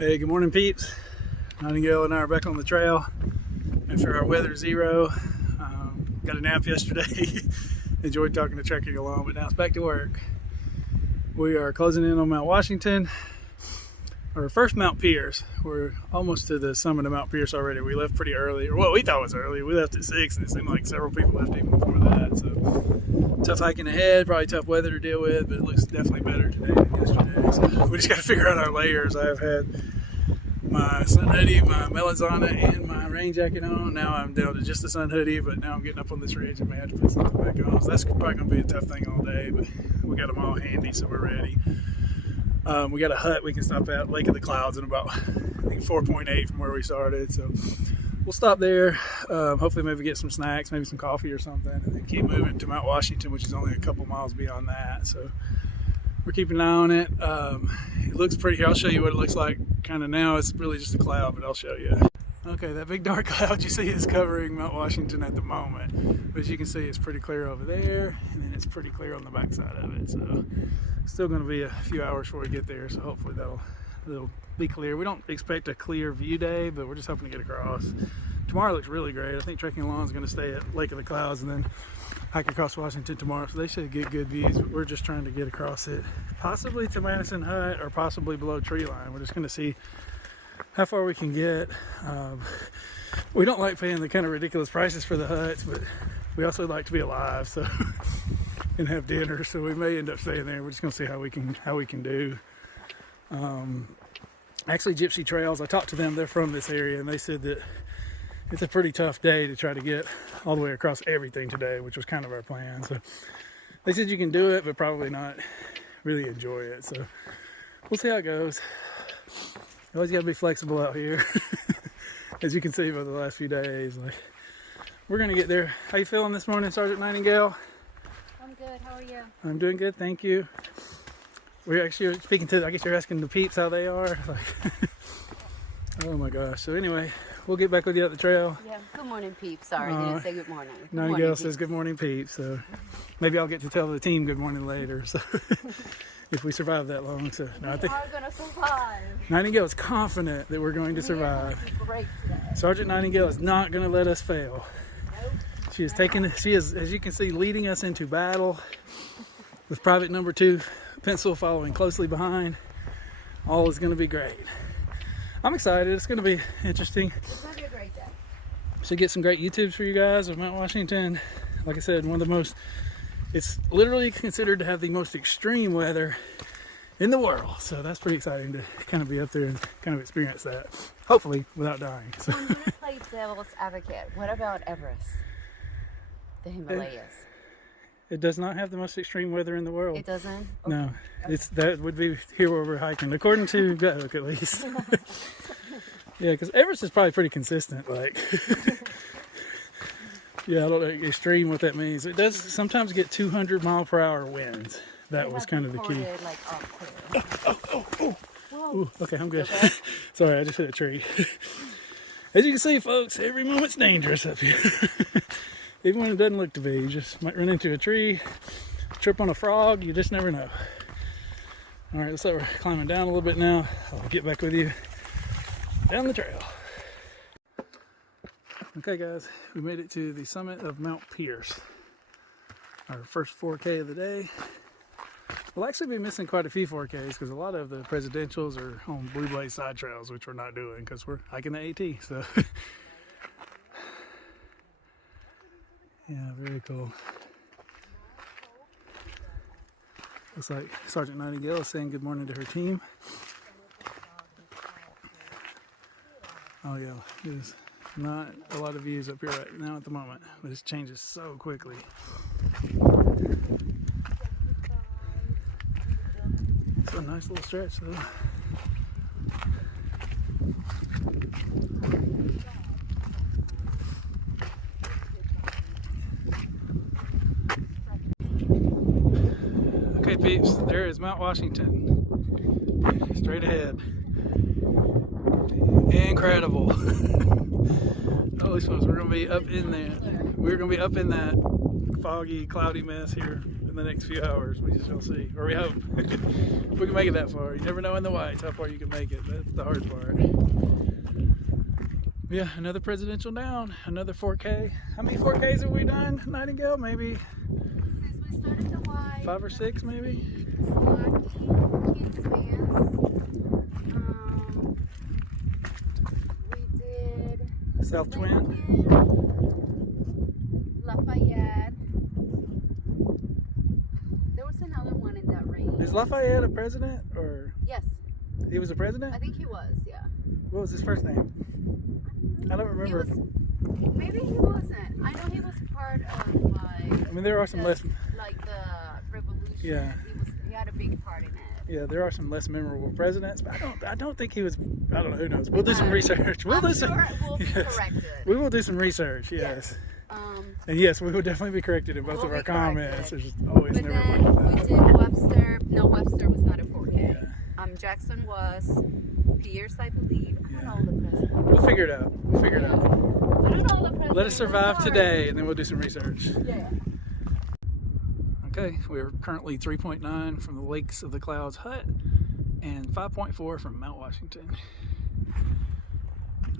Hey, good morning, peeps. Nightingale and I are back on the trail after our weather zero. Got a nap yesterday. Enjoyed talking to trekking along, but now it's back to work. We are closing in on Mount Washington, our first Mount Pierce. We're almost to the summit of Mount Pierce already. We left pretty early, or what we thought was early. We left at 6, and it seemed like several people left even before that. So tough hiking ahead, probably tough weather to deal with, but it looks definitely better today than yesterday. So we just got to figure out our layers. I have had my sun hoodie, my melons on it, and my rain jacket on. Now I'm down to just the sun hoodie, but now I'm getting up on this ridge and may have to put something back on. So that's probably going to be a tough thing all day, but we got them all handy, so we're ready. We got a hut we can stop at, Lake of the Clouds, in about, I think, 4.8 from where we started. So we'll stop there, hopefully maybe get some snacks, maybe some coffee or something, and then keep moving to Mount Washington, which is only a couple miles beyond that. So we're keeping an eye on it. It looks pretty here. I'll show you what it looks like kind of now. It's really just a cloud, but I'll show you. Okay, that big dark cloud you see is covering Mount Washington at the moment. But as you can see, it's pretty clear over there, and then it's pretty clear on the backside of it. So it's still going to be a few hours before we get there, so hopefully it'll be clear. We don't expect a clear view day, but we're just hoping to get across. Tomorrow looks really great. I think Trekking Along is going to stay at Lake of the Clouds and then hike across Washington tomorrow, so they should get good views. But we're just trying to get across it, possibly to Madison Hut or possibly below tree line. We're just going to see how far we can get. We don't like paying the kind of ridiculous prices for the huts, but we also like to be alive, so and have dinner. So we may end up staying there. We're just going to see how we can do. Actually, Gypsy Trails, I talked to them. They're from this area, and they said that it's a pretty tough day to try to get all the way across everything today, which was kind of our plan. So they said you can do it, but probably not really enjoy it. So we'll see how it goes. You always got to be flexible out here. As you can see by the last few days, like, we're gonna get there. How you feeling this morning, Sergeant Nightingale? I'm good. How are you? I'm doing good, thank you. We're actually speaking to, I guess you're asking the peeps how they are. Like, oh my gosh. So anyway, we'll get back with you at the trail. Yeah. Good morning, peeps. Sorry, I didn't say good morning. Good Nightingale morning, says good morning, peeps. So maybe I'll get to tell the team good morning later. So if we survive that long. So no, I think we are gonna survive. Nightingale is confident that we're going to survive. Great today. Sergeant Nightingale is not going to let us fail. Nope. She is, as you can see, leading us into battle with Private Number 2 Pencil following closely behind. All is going to be great. I'm excited. It's going to be interesting. It's gonna be a great day. Should get some great YouTubes for you guys of Mount Washington. Like I said, it's literally considered to have the most extreme weather in the world. So that's pretty exciting to kind of be up there and kind of experience that. Hopefully without dying. So. I'm gonna play devil's advocate. What about Everest? The Himalayas. It does not have the most extreme weather in the world. It doesn't? Okay. No. That would be here where we're hiking, according to Guthook at least. Yeah, because Everest is probably pretty consistent. Like, yeah, I don't know extreme what that means. It does sometimes get 200-mile-per-hour winds. That was kind of the key. Like, Ooh, okay, I'm good. Okay. Sorry, I just hit a tree. As you can see, folks, every moment's dangerous up here. Even when it doesn't look to be. You just might run into a tree, trip on a frog, you just never know. All right, let's start climbing down a little bit now. I'll get back with you down the trail. Okay, guys, we made it to the summit of Mount Pierce. Our first 4K of the day. We'll actually be missing quite a few 4Ks because a lot of the presidentials are on Blue Blaze side trails, which we're not doing because we're hiking the AT. So, yeah, very cool. Looks like Sergeant Nightingale is saying good morning to her team. Oh yeah, there's not a lot of views up here right now at the moment, but it changes so quickly. It's a nice little stretch though. Okay, peeps, there is Mount Washington. Straight ahead. Incredible. Holy smokes, we're gonna be up in there. We're gonna be up in that foggy, cloudy mess here in the next few hours. We just will see, or we hope. If we can make it that far. You never know in the whites how far you can make it. That's the hard part. Yeah, another presidential down, another 4K. How many 4Ks have we done, Nightingale? Maybe Since we started the white, 5 or 6, maybe. We did South Twin. Lafayette. There was another one in that range. Is Lafayette a president, or Yes, he was a president? I think he was. Yeah. What was his first name? I don't remember. Maybe he wasn't. I know he was part of like. I mean, there are some less. Like the revolution. Yeah. He had a big part in it. Yeah, there are some less memorable presidents, but I don't think he was. I don't know. Who knows? We'll do some research. We'll do some. Sure it will be Yes. corrected. We will do some research. Yes. And yes, we will definitely be corrected in both of our comments. There's always But never then like we that. did Webster. No, Webster was not a 4K. Yeah. Jackson was. Pierce, I believe. I don't know the president. We'll figure it out. We'll figure it out. I don't know the president. Let us survive Sorry. today, and then we'll do some research. Yeah. Okay, we're currently 3.9 from the Lakes of the Clouds Hut and 5.4 from Mount Washington.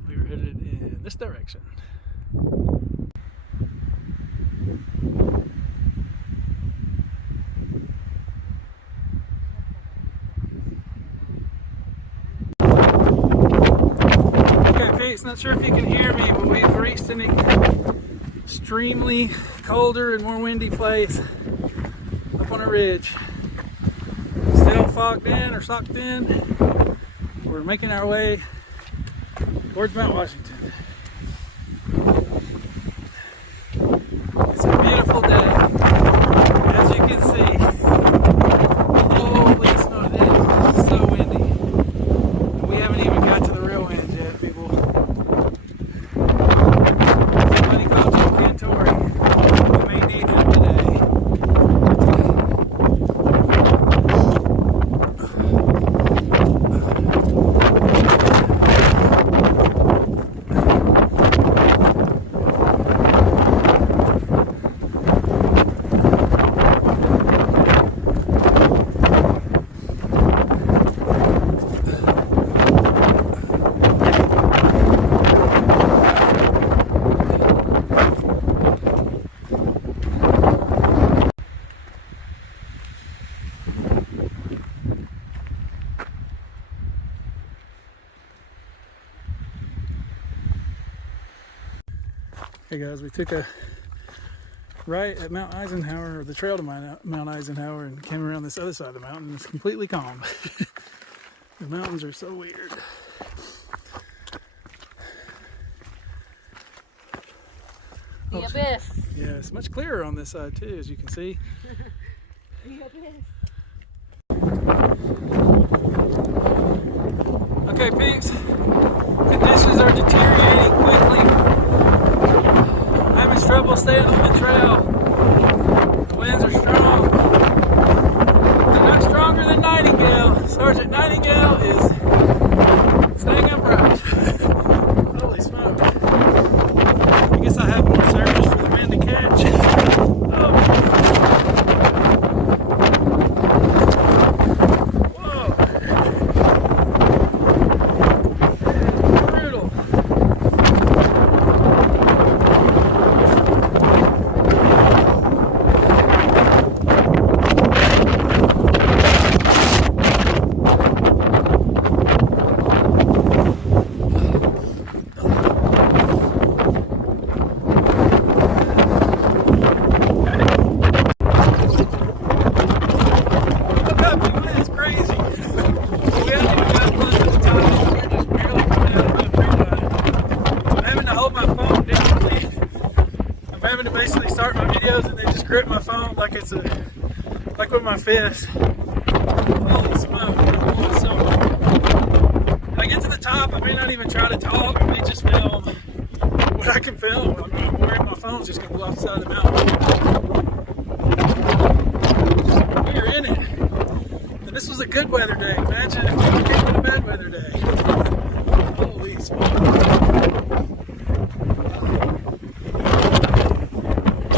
We were headed in this direction. Okay, Pete, not sure if you can hear me, but we've reached an extremely colder and more windy place up on a ridge. Still fogged in or socked in. We're making our way towards Mount Washington. It's a beautiful day, as you can see. Holy smokes, it is so windy. We haven't even got to the real winds yet, people. Somebody called Joe Cantori. We may need him today. Hey guys, we took a right at Mount Eisenhower, or the trail to Mount Eisenhower, and came around this other side of the mountain. It's completely calm. The mountains are so weird. The abyss. Yeah, it's much clearer on this side too, as you can see. The abyss. Okay, peeps, conditions are deteriorating quickly. I'm having trouble staying on the trail. The winds are strong. They're not stronger than Nightingale. Sergeant Nightingale is staying upright. Holy smoke. I guess I have more surface for the wind to catch. Oh. Whoa. Brutal. Grip my phone like it's like with my fist. Holy smoke, I'm going so hard. When I get to the top, I may not even try to talk. I may just film what I can film. I'm worried my phone's just gonna blow off the side of the mountain. We're in it. And this was a good weather day. Imagine if we came in a bad weather day. Holy smoke.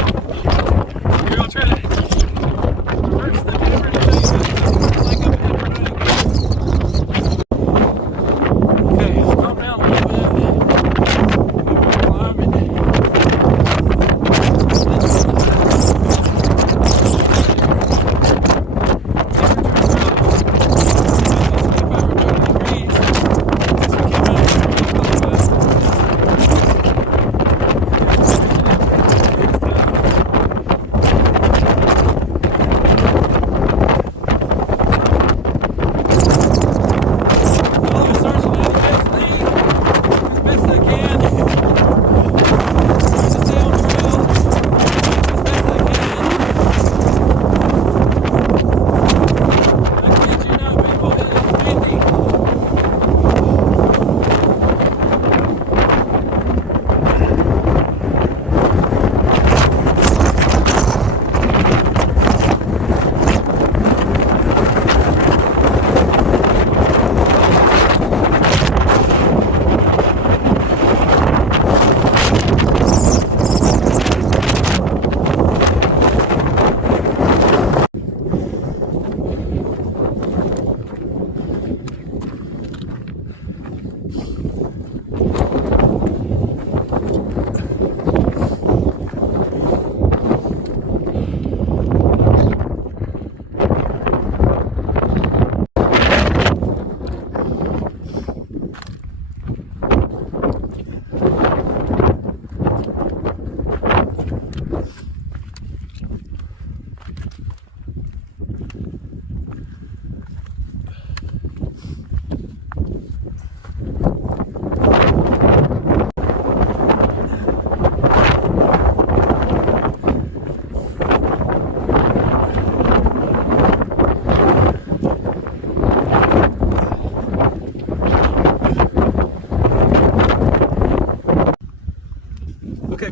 Here, I'll try to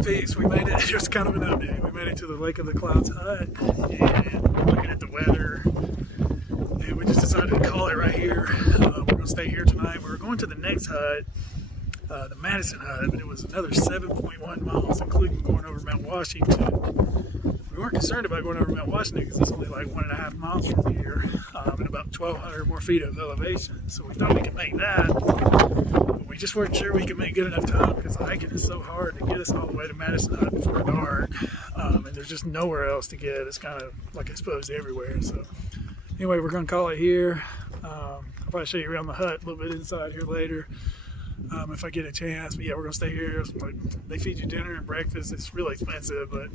peeps, we made it. Just kind of an update. We made it to the Lake of the Clouds hut, and looking at the weather, and we just decided to call it right here. We're going to stay here tonight. We were going to the next hut, the Madison hut, but it was another 7.1 miles, including going over Mount Washington. We weren't concerned about going over Mount Washington because it's only like 1.5 miles from here, and about 1,200 more feet of elevation. So we thought we could make that, but we just weren't sure we could make good enough time because hiking is so hard to get us all the way to Madison hut before dark, and there's just nowhere else to get. It's kind of like exposed everywhere. So anyway, we're going to call it here. I'll probably show you around the hut a little bit inside here later. If I get a chance, but yeah, we're gonna stay here. Like, they feed you dinner and breakfast. It's really expensive, but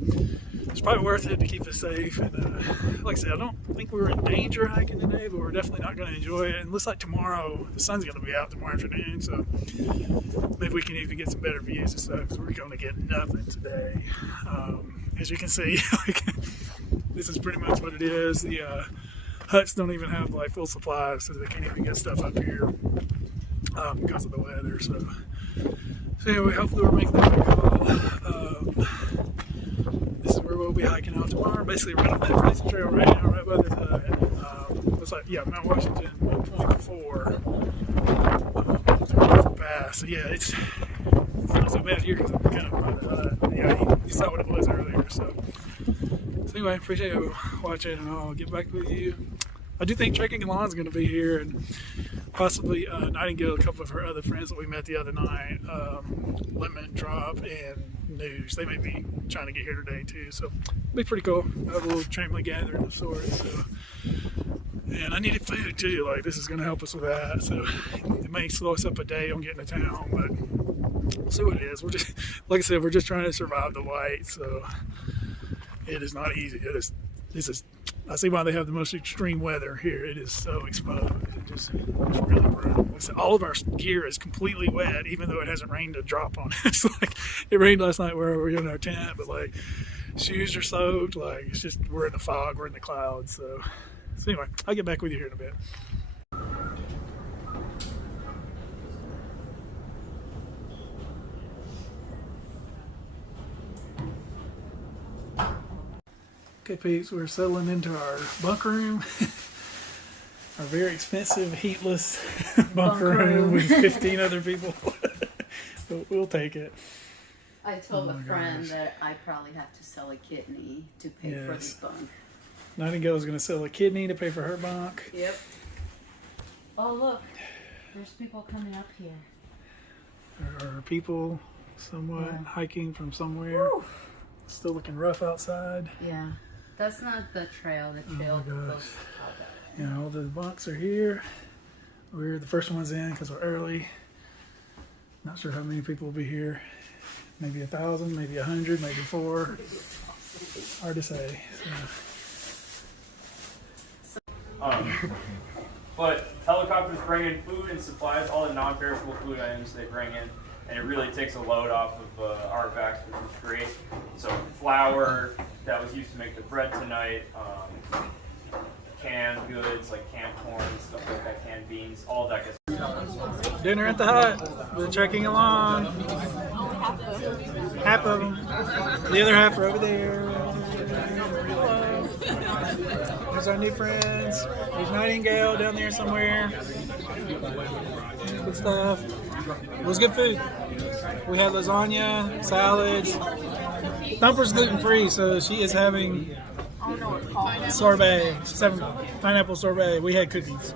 it's probably worth it to keep us safe. And like I said, I don't think we were in danger hiking today, but we're definitely not gonna enjoy it. And it looks like tomorrow the sun's gonna be out tomorrow afternoon, so maybe we can even get some better views and stuff. Because we're gonna get nothing today. As you can see, like, this is pretty much what it is. The huts don't even have like full supplies, so they can't even get stuff up here. Because of the weather, so anyway, hopefully we're making that call. This is where we'll be hiking out tomorrow, basically right on that Mason Trail right now, right by the hut. Looks like, yeah, Mount Washington 1.4 pass. So yeah, it's not so bad here because I'm kind of by the hut. Yeah, you saw what it was earlier. So anyway, appreciate you watching, and I'll get back with you. I do think Trekking Alon's going to be here, and possibly Nightingale, a couple of her other friends that we met the other night, Lemon, Drop, and News. They may be trying to get here today too, so it'll be pretty cool. Have a little family gathering of sorts. So. And I needed food too. Like, this is going to help us with that. So it may slow us up a day on getting to town, but we'll see what it is. We're just, like I said, we're just trying to survive the white. So it is not easy. This is. I see why they have the most extreme weather here. It is so exposed. It's really brutal. Like I said, all of our gear is completely wet, even though it hasn't rained a drop on it. It's like it rained last night where we were in our tent, but like shoes are soaked. Like it's just we're in the fog, we're in the clouds. So anyway, I'll get back with you here in a bit. Okay, peeps, we're settling into our bunk room. Our very expensive, heatless bunk room with 15 other people. But we'll take it. I told a friend that I probably have to sell a kidney to pay for this bunk. Nightingale's going to sell a kidney to pay for her bunk. Yep. Oh, look. There's people coming up here. There are people somewhat hiking from somewhere. Woo. Still looking rough outside. Yeah. That's not the trail. The trail goes. Yeah, all the bunks are here. We're the first ones in because we're early. Not sure how many people will be here. Maybe 1,000, maybe 100, maybe 4. Hard to say. So. But helicopters bring in food and supplies, all the non-perishable food items they bring in, and it really takes a load off of our backs, which is great. So flour that was used to make the bread tonight, canned goods like canned corn, stuff like that, canned beans, all that gets. Dinner at the hut. We're trekking along. Half of them. The other half are over there. Hello. There's our new friends. There's Nightingale down there somewhere. Good stuff. It was good food. We had lasagna, salads. Thumper's gluten-free, so she is having sorbet. She's having pineapple sorbet. We had cookies.